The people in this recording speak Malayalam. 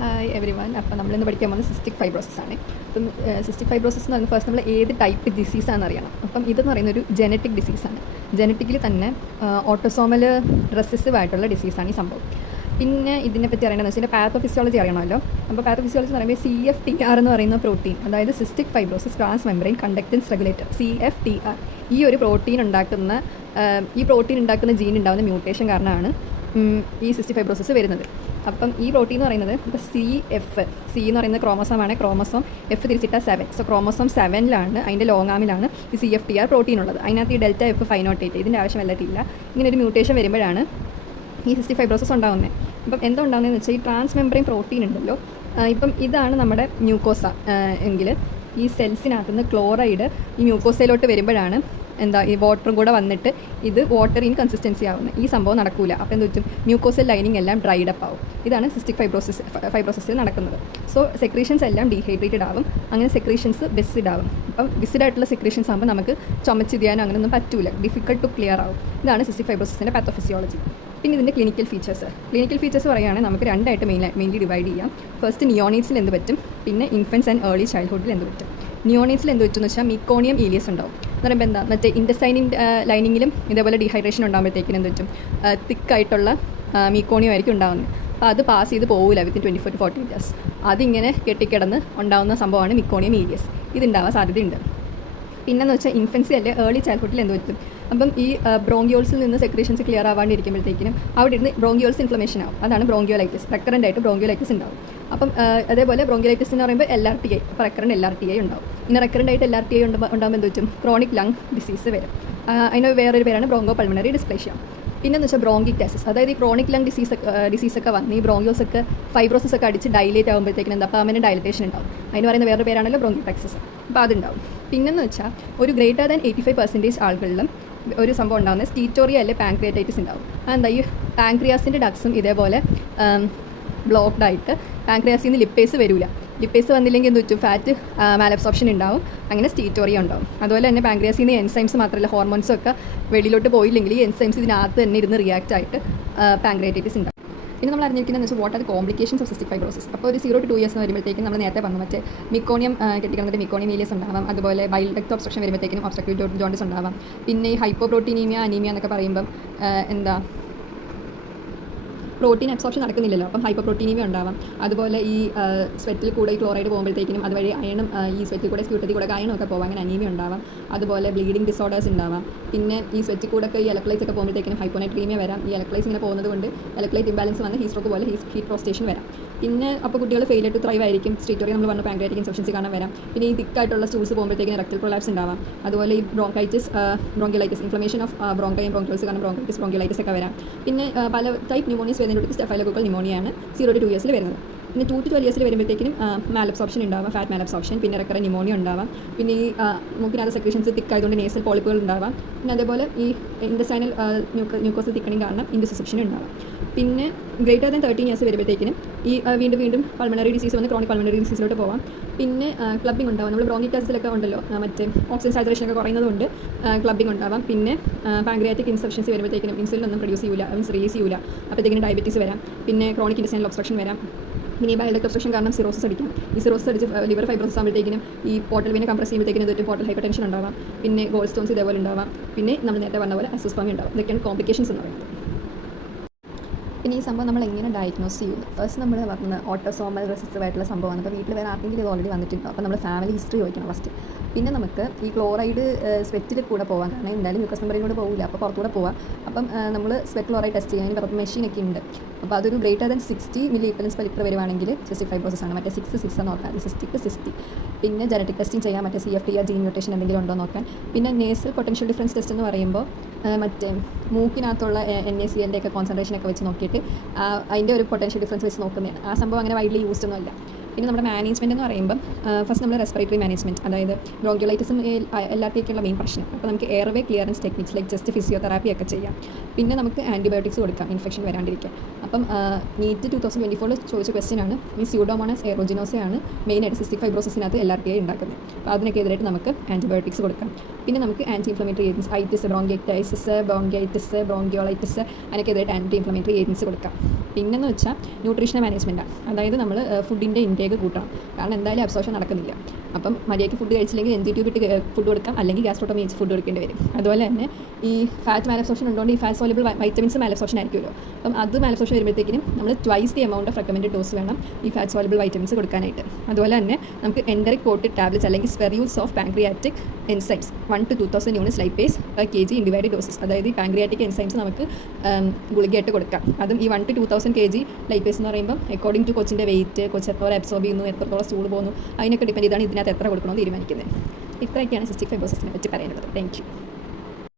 Hi every one. അപ്പോൾ നമ്മളിന്ന് പഠിക്കാൻ പോകുന്നത് സിസ്റ്റിക് ഫൈബ്രോസിസ് ആണ്. അപ്പം സിസ്റ്റിക് ഫൈബ്രോസിസ് എന്ന് പറയുന്നത് ഫസ്റ്റ് നമ്മൾ ഏത് ടൈപ്പ് ഡിസീസാണെന്ന് അറിയണം. അപ്പം ഇതെന്ന് പറയുന്ന ഒരു ജനറ്റിക് ഡിസീസാണ്. ജനറ്റിക്കിൽ തന്നെ ഓട്ടോസോമൽ റെസസീവ് ആയിട്ടുള്ള ഡിസീസാണ് ഈ സംഭവം. പിന്നെ ഇതിനെപ്പറ്റി അറിയണമെന്ന് വെച്ചാൽ പാത്തോഫിസിയോളജി അറിയണമല്ലോ. അപ്പോൾ പാത്തോഫിസിയോളജി എന്ന് പറയുമ്പോൾ CFTR എന്ന് പറയുന്ന പ്രോട്ടീൻ, അതായത് cystic fibrosis transmembrane conductance regulator, CFTR, ഈ ഒരു പ്രോട്ടീൻ ഉണ്ടാക്കുന്ന ജീൻ ഉണ്ടാകുന്ന മ്യൂട്ടേഷൻ കാരണമാണ് ഈ സിസ്റ്റിക് ഫൈബ്രോസിസ് വരുന്നത്. അപ്പം ഈ പ്രോട്ടീൻ എന്ന് പറയുന്നത് ഇപ്പോൾ സി എന്ന് പറയുന്നത് ക്രോമസോമാണ്. ക്രോമസോം F തിരിച്ചിട്ട 7. സോ ക്രോമസോം 7ലാണ്, അതിൻ്റെ ലോങ് ആമിലാണ് ഈ CFTR പ്രോട്ടീൻ ഉള്ളത്. അതിനകത്ത് ഈ ഡെൽറ്റ F508 ഇതിൻ്റെ ആവശ്യം വല്ലട്ടില്ല. ഇങ്ങനെ ഒരു മ്യൂട്ടേഷൻ വരുമ്പോഴാണ് ഈ സിസ്റ്റിക് ഫൈബ്രോസിസ് ഉണ്ടാകുന്നത്. അപ്പം എന്താ ഉണ്ടാകുന്നതെന്ന് വെച്ചാൽ ഈ ട്രാൻസ് മെംബ്രെയിൻ പ്രോട്ടീൻ ഉണ്ടല്ലോ, ഇപ്പം ഇതാണ് നമ്മുടെ മ്യൂക്കോസ എങ്കിൽ ഈ സെൽസിനകത്തുനിന്ന് ക്ലോറൈഡ് ഈ മ്യൂക്കോസയിലോട്ട് വരുമ്പോഴാണ് ഈ വാട്ടറും കൂടെ വന്നിട്ട് ഇത് വാട്ടർ ഇൻ കൺസിസ്റ്റൻസി ആവുന്നത്. ഈ സംഭവം നടക്കില്ല. അപ്പോൾ എന്ത് പറ്റും, മ്യൂക്കോസൽ ലൈനിങ് എല്ലാം ഡ്രൈഡ് അപ്പ് ആവും. ഇതാണ് സിസ്റ്റിക് ഫൈബ്രോസിസിൽ നടക്കുന്നത്. സോ സെക്രീഷൻസ് എല്ലാം ഡീഹൈഡ്രേറ്റഡ് ആവും. അങ്ങനെ സെക്രീഷൻസ് ബെസിഡ് ആവും. അപ്പം ബിസിഡ് ആയിട്ടുള്ള സെക്രീഷൻസ് ആകുമ്പോൾ നമുക്ക് ചുമച്ചിരിയാനോ അങ്ങനെയൊന്നും പറ്റൂല, ഡിഫിക്കൽട്ട് ടു ക്ലിയർ ആവും. ഇതാണ് സിസ്റ്റിക് ഫൈബ്രോസിസിൻ്റെ പാത്തോഫിസിയോളജി. പിന്നെ ഇതിൻ്റെ ക്ലിനിക്കൽ ഫീച്ചേഴ്സ് പറയുകയാണെങ്കിൽ നമുക്ക് രണ്ടായിട്ട് മെയിൻലി ഡിവൈഡ് ചെയ്യാം. ഫസ്റ്റ് നിയോണീറ്റ്സിൽ എന്ത് പറ്റും, പിന്നെ ഇൻഫൻസ് ആൻഡ് ഏർലി ചൈൽഡ്ഹുഡിൽ എന്ത് പറ്റും. നിയോണീറ്റ്സിൽ എന്ത് പറ്റുമെന്ന് വെച്ചാൽ മിക്കോണിയം ഈലിയസ് ഉണ്ടാവും. എന്ന് പറയുമ്പോൾ എന്താ മറ്റേ ഇൻറ്റസ്റ്റൈനിൻ്റെ ലൈനിങ്ങിലും ഇതേപോലെ ഡീഹൈഡ്രേഷൻ ഉണ്ടാകുമ്പോഴത്തേക്കിനും എന്ത് പറ്റും, തിക്കായിട്ടുള്ള മീക്കോണിയം ആയിരിക്കും ഉണ്ടാകുന്നത്. അപ്പോൾ അത് പാസ് ചെയ്ത് പോകില്ല വിത്തിൻ 24 to 48 hours. അതിങ്ങനെ കെട്ടിക്കിടന്ന് ഉണ്ടാകുന്ന സംഭവമാണ് മിക്കോണിയം ഈലിയസ്. ഇതുണ്ടാവാൻ സാധ്യതയുണ്ട്. പിന്നെന്ന് വെച്ചാൽ ഇൻഫൻസി അല്ലെ ഏർലി ചൈൽഡ്ഹുഡിൽ എന്ത് പറ്റും, അപ്പം ഈ ബ്രോങ്കിയോൾസിൽ നിന്ന് സെക്രീഷൻസ് ക്ലിയർ ആവാണ്ടിരിക്കുമ്പോഴത്തേക്കിനും അവിടെ ഇരുന്ന് ബ്രോങ്കിയോൾസ് ഇൻഫ്ലമേഷൻ ആവും. അതാണ് ബ്രോങ്കിയോലൈറ്റിസ്. റെക്കറൻ്റ് ആയിട്ട് ബ്രോങ്കിയോലൈറ്റിസ് ഉണ്ടാവും. അപ്പം അതേപോലെ ബ്രോങ്കിയോലൈറ്റിസ് എന്ന് പറയുമ്പോൾ LRTI, അപ്പോൾ റെക്കറൻ്റ് LRTI ഉണ്ടാവും. ഇങ്ങനെ റെക്കറൻ്റ് ആയിട്ട് LRTI ഉണ്ടാകുമ്പോൾ എന്ത് പറ്റും, ക്രോണിക് ലങ് ഡിസീസ് വരും. അതിന് വേറൊരു പേരാണ് ബ്രോങ്കോ പൾമണറി ഡിസ്പ്ലേഷ്യ. പിന്നെന്ന് വെച്ചാൽ ബ്രോങ്കിക്ടാസിസ്, അതായത് ഈ ക്രോണിക് ലങ് ഡിസീസൊക്കെ വന്ന് ഈ ബ്രോങ്കിയോസൊക്കെ ഫൈബ്രോസിസ് ഒക്കെ അടിച്ച് ഡൈലേറ്റ് ആകുമ്പോഴത്തേക്കിനും എന്താ പെർമനന്റ് ഡയലറ്റേഷൻ ഉണ്ടാവും. അതിന് പറയുന്ന വേറൊരു പേരാണല്ലോ ബ്രോങ്കിക്ടാസിസ്. അപ്പോൾ അതുണ്ടാവും. പിന്നെന്ന് വെച്ചാൽ ഒരു ഗ്രേറ്റർ ദാൻ 85% ആളുകളിലും ഒരു സംഭവം ഉണ്ടാകുന്നത് സ്റ്റീറ്റോറിയ അല്ലെ പാൻക്രിയാറ്റൈറ്റിസ് ഉണ്ടാവും. അതെന്താ, ഈ പാൻക്രിയാസിൻ്റെ ഡക്സും ഇതേപോലെ ബ്ലോക്ക്ഡ് ആയിട്ട് പാൻക്രിയാസിൽ നിന്ന് ലിപ്പേസ് വരില്ല. ലിപ്പേസ് വന്നില്ലെങ്കിൽ എന്ത് പറ്റും, ഫാറ്റ് മാലബ്സോർപ്ഷൻ ഉണ്ടാവും. അങ്ങനെ സ്റ്റീറ്റോറിയ ഉണ്ടാവും. അതുപോലെ തന്നെ പാൻക്രിയാസിൽ നിന്ന് എൻസൈംസ് മാത്രമല്ല ഹോർമോൺസും ഒക്കെ വെളിയിലോട്ട് പോയില്ലെങ്കിൽ ഈ എൻസൈംസ് ഇതിനകത്ത് തന്നെ ഇരുന്ന് റിയാക്റ്റ് ആയിട്ട് പാൻക്രിയാറ്റൈറ്റിസ് ഉണ്ടാവും. പിന്നെ നമ്മൾ അറിഞ്ഞിരിക്കുന്നതെന്ന് വെച്ചാൽ what are complications of cystic fibrosis. അപ്പോൾ ഒരു 0 to 2 years വരുമ്പോഴത്തേക്കും നമ്മൾ നേരത്തെ പറഞ്ഞു മറ്റേ മിക്കോണിയം കെട്ടിക്കിടന്നിട്ട് മിക്കോണിയം ഈലിയസ് ഉണ്ടാവാം. അതുപോലെ ബൈൽ ഡക്ട് ഒബ്സ്ട്രക്ഷൻ വരുമ്പോഴത്തേക്കും ഒബ്സ്ട്രക്റ്റീവ് ജോണ്ടിസ് ഉണ്ടാവാം. പിന്നെ ഈ ഹൈപ്പോപ്രോട്ടീനീമിയ അനീമിയ എന്നൊക്കെ പറയുമ്പം പ്രോട്ടീൻ അബ്സോർപ്ഷൻ നടക്കുന്നില്ലല്ലോ, അപ്പം ഹൈപ്പോപ്രോട്ടീനീമിയ ഉണ്ടാവാം. അതുപോലെ ഈ സ്വെറ്റിൽ കൂടെ ഈ ക്ലോറൈഡ് പോകുമ്പോഴത്തേക്കും അതുവഴി അയണും ഈ സ്വെറ്റിൽ കൂടെ സ്ക്യൂട്ടത്തിൽ കൂടെ അയണും ഒക്കെ പോകാം. അങ്ങനെ അനീമിയ ഉണ്ടാവാം. അതുപോലെ ബ്ലീഡിംഗ് ഡിസോർഡേഴ്സ് ഉണ്ടാവാം. പിന്നെ ഈ സ്വെറ്റിൽ കൂടെ ഒക്കെ ഈ ഇലക്ട്രൈറ്റ്സ് ഒക്കെ പോകുമ്പോഴത്തേക്കും ഹൈപ്പോനൈട്രീമിയ വരാം. ഈ ഇലക്ട്രൈറ്റ്സ് ഇങ്ങനെ പോകുന്നത് കൊണ്ട് ഇലക്ട്രൈറ്റ് ഇംബാലൻസ് വന്ന് ഹീസ്ട്രോക്ക് പോലെ ഹീറ്റ് പ്രോസ്റ്റേഷൻ വരാം. പിന്നെ അപ്പോൾ കുട്ടികൾ ഫെയിലിയർ ടു ത്രൈവ് ആയിരിക്കും. സ്റ്റീറ്റോറിയ നമ്മൾ പറഞ്ഞ പാൻക്രിയാറ്റിക് ഇൻസഫിഷ്യൻസി കാണാൻ വരാം. പിന്നെ ഈ തിക്കായിട്ടുള്ള സ്റ്റൂൾസ് പോകുമ്പോഴത്തേക്കും റെക്ടൽ പ്രൊലാപ്സ് ഉണ്ടാവാം. അതുപോലെ ഈ ബ്രോങ്കിലൈറ്റിസ് ഇൻഫ്ലമേഷൻ ഓഫ് ബ്രോങ്കൈയും ബ്രോങ്കിയോൾസ് കാരണം ബ്രോങ്കിലൈറ്റിസ് ഒക്കെ വരാം. പിന്നെ പല ടൈപ്പ് ന്യൂമോണിയസ് വരുന്നതിനോട് സ്റ്റെഫൈലോക്കോക്കൽ ന്യൂമോണിയാണ് 0 to 2 years വരുന്നത്. പിന്നെ 2 to 12 years വരുമ്പോഴത്തേക്കും മാലബ്സോർപ്ഷൻ ഉണ്ടാവാം, ഫാറ്റ് മാലബ്സോർപ്ഷൻ, പിന്നെ റെക്കറന്റ് ന്യൂമോണിയ ഉണ്ടാവാം. പിന്നെ ഈ മൂക്കിനകത്ത് സെക്രീഷൻസ് തിക്കായതുകൊണ്ട് നേസൽ പോളിപ്പുകൾ ഉണ്ടാവാം. പിന്നെ അതേപോലെ ഈ ഇൻറ്റസ്റ്റൈനൽ ന്യൂക്കോസ് തിക്കണിങ് കാരണം ഇൻഡിസെപ്ഷൻ ഉണ്ടാവാം. പിന്നെ ഗ്രേറ്റർ ദാൻ 13 years വരുമ്പോഴത്തേക്കും ഈ വീണ്ടും പൾമണറി ഡിസീസ് വന്ന് ക്രോണിക് പൾമണറി ഡിസീസിലോട്ട് പോവാം. പിന്നെ ക്ലബിംഗ് ഉണ്ടാവാം. നമ്മൾ ബ്രോങ്കിക്ടാസിസിലൊക്കെ ഉണ്ടല്ലോ മറ്റേ ഓക്സിജൻ സാച്ചുറേഷൻ ഒക്കെ കുറയുന്നതുകൊണ്ട് ക്ലബിംഗ് ഉണ്ടാവാം. പിന്നെ പാൻക്രിയാറ്റിക് ഇൻസഫിഷ്യൻസി വരുമ്പോഴത്തേക്കും ഇൻസുലിൻ ഒന്നും പ്രൊഡ്യൂസ് ചെയ്യില്ല, റിലീസ് ചെയ്യില്ല. അപ്പോഴത്തേക്കും ഡയബറ്റീസ് വരാം. പിന്നെ ക്രോണിക് ഇൻറ്റസ്റ്റൈനൽ ഒബ്സ്ട്രക്ഷൻ വരാം. പിന്നെ ഈ ബൈൽ ഡക്ട് ഒബ്സ്ട്രക്ഷൻ കാരണം സിറോസിസ് അടിക്കും. ഈ സിറോസിസ് അടിച്ച് ലിവർ ഫൈബ്രോസിസ് ആകുമ്പോഴത്തേക്കും ഈ പോർട്ടൽ വീനെ കംപ്രസ് ചെയ്യുമ്പോഴത്തേക്കും ഇതൊരു പോർട്ടൽ ഹൈപ്പർ ടെൻഷൻ ഉണ്ടാവാം. പിന്നെ ഗോൾ സ്റ്റോൺസ് ഇതേപോലെ ഉണ്ടാവാം. പിന്നെ നമ്മൾ നേരത്തെ പറഞ്ഞ പോലെ അസിസ്പമി ഉണ്ടാവും. ഇതൊക്കെയാണ് കോംപ്ലിക്കേഷൻസ് എന്ന് പറയുന്നത്. പിന്നെ ഈ സംഭവം നമ്മൾ എങ്ങനെ ഡയഗ്നോസ് ചെയ്യുന്നു? ഫസ്റ്റ് നമ്മൾ പറഞ്ഞ ഓട്ടോസോമൽ റെസസീവ് ആയിട്ടുള്ള സംഭവമാണ്. അപ്പോൾ വീട്ടിൽ വേറെ ആർക്കെങ്കിലും ഇത് ഓൾറെഡി വന്നിട്ടുണ്ടോ, അപ്പോൾ നമ്മൾ ഫാമിലി ഹിസ്റ്ററി ചോദിക്കണം ഫസ്റ്റ്. പിന്നെ നമുക്ക് ഈ ക്ലോറൈഡ് സ്വെറ്റിൽ കൂടെ പോകാൻ, കാരണം എന്തായാലും മ്യൂക്കസ് മെമ്പറിലൂടെ പോകില്ല, അപ്പോൾ പുറത്തുകൂടെ പോകാം. അപ്പം നമ്മൾ സ്വെറ്റ് ക്ലോറൈഡ് ടെസ്റ്റ് ചെയ്യാൻ പുറത്ത് മെഷീനൊക്കെ ഉണ്ട്. അപ്പോൾ അതൊരു ഗ്രേറ്റർ ദാൻ 60 mg/L വരുവാണെങ്കിൽ സിസ്റ്റിക് ഫൈബ്രോസിസ് ആണ്. മറ്റേ 6 എന്ന് നോക്കാം, സിസ്റ്റി. പിന്നെ ജനറ്റിക് ടെസ്റ്റിംഗ് ചെയ്യാം, മറ്റേ CFTR ജീൻ മ്യൂട്ടേഷൻ എന്തെങ്കിലും ഉണ്ടോ നോക്കാൻ. പിന്നെ നേസൽ പൊട്ടൻഷ്യൽ ഡിഫറൻസ് ടെസ്റ്റ് എന്ന് പറയുമ്പോൾ മറ്റേ മൂക്കിനകത്തുള്ള NaCl ഒക്കെ കോൺസെൻട്രേഷൻ ഒക്കെ വെച്ച് നോക്കിയിട്ട് അതിൻ്റെ ഒരു പൊട്ടൻഷ്യൽ ഡിഫറൻസ് വെച്ച് നോക്കുന്നതാണ്. ആ സംഭവം അങ്ങനെ വൈഡ്ലി യൂസ്ഡ് ഒന്നുമല്ല. പിന്നെ നമ്മുടെ മാനേജ്മെൻറ്റ് എന്ന് പറയുമ്പം ഫസ്റ്റ് നമ്മൾ റെസ്പിറേറ്ററി മാനേജ്മെൻറ്റ്, അതായത് ബ്രോങ്ക്യോളൈറ്റിസും എല്ലാത്തേക്കുള്ള മെയിൻ പ്രശ്നം. അപ്പോൾ നമുക്ക് airway clearance techniques like just physiotherapy ഒക്കെ ചെയ്യാം. പിന്നെ നമുക്ക് ആൻറ്റിബയോട്ടിക്സ് കൊടുക്കാം ഇൻഫെക്ഷൻ വരാണ്ടിരിക്കാൻ. അപ്പം നീറ്റ് 2024 ചോദിച്ച ക്വസ്റ്റ്യനാണ് ഈ സ്യൂഡോമോണസ് എയറോജിനോസയാണ് മെയിനായിട്ട് സിസ്റ്റിക് ഫൈബ്രോസിസിനകത്ത് LRTA ഉണ്ടാക്കുന്നത്. അപ്പോൾ അതിനൊക്കെ എതിരായിട്ട് നമുക്ക് ആൻറ്റിബയോട്ടിക്സ് കൊടുക്കാം. പിന്നെ നമുക്ക് anti inflammatory agents, itis, bronchitis, bronchiolitis, അതിനൊക്കെ എതിരായിട്ട് ആൻറ്റി ഇൻഫ്ലമേറ്ററി ഏജൻസ് കൊടുക്കാം. പിന്നെന്ന് വെച്ചാൽ ന്യൂട്രീഷണൽ മാനേജ്മെൻറ്റാണ്. അതായത് നമ്മൾ ഫുഡിൻ്റെ ഇൻടേക്ക് കൂട്ടണം, കാരണം എന്തായാലും അബ്സോർഷൻ നടക്കുന്നില്ല. അപ്പം മര്യാദയ്ക്ക് ഫുഡ് കഴിച്ചില്ലെങ്കിൽ NG ട്യൂബ് ഇട്ട് ഫുഡ് കൊടുക്കാം, അല്ലെങ്കിൽ ഗ്യാസ്ട്രോട്ടമി വെച്ച് ഫുഡ് കൊടുക്കേണ്ടി വരും. അതുപോലെ തന്നെ ഈ ഫാറ്റ് മാലബ്സോർഷൻ ഉള്ളതുകൊണ്ട് ഈ ഫാറ്റ് സോലബിൾ വൈറ്റമിൻസ് മാലബ്സോർഷൻ ആയിരിക്കുമല്ലോ. അപ്പം അത് മാലബ്സോർഷൻ വരുമ്പോഴത്തേക്കും നമ്മൾ twice the amount of recommend dose വേണം ഈ ഫാറ്റ് സോലബിൾ വൈറ്റമിൻസ് കൊടുക്കാനായിട്ട്. അതുപോലെ തന്നെ നമുക്ക് എൻഡറിക് കോട്ടഡ് ടാബ്ലറ്റ്സ് അല്ലെങ്കിൽ spherules of pancreatic enzymes 1 to 2000 units lipase per kg in divided doses. അതായത് ഈ പാൻക്രിയാറ്റിക് എൻസൈംസ് നമുക്ക് ഗുളികയായിട്ട് കൊടുക്കാം. അതും ഈ 1 to 2000 kg ലൈപ്പേസ് എന്ന് പറയുമ്പോൾ അക്കോർഡിംഗ് ടു കൊച്ചിൻ്റെ വെയിറ്റ്, കൊച്ച് എത്രത്തോളം അബ്സോർബ് ചെയ്യുന്നു, എത്രത്തോളം സ്റ്റൂൾ പോകുന്നു, അതിനൊക്കെ ഡിപ്പെൻഡ് ചെയ്താണ് ഇതിനകത്ത് എത്ര കൊടുക്കണമെന്ന് തീരുമാനിക്കുന്നത്. ഇത്രയൊക്കെയാണ് സിസ്റ്റിക് ഫൈബ്രോസിസിനെ പറ്റി പറയാനുള്ളത്. Thank you.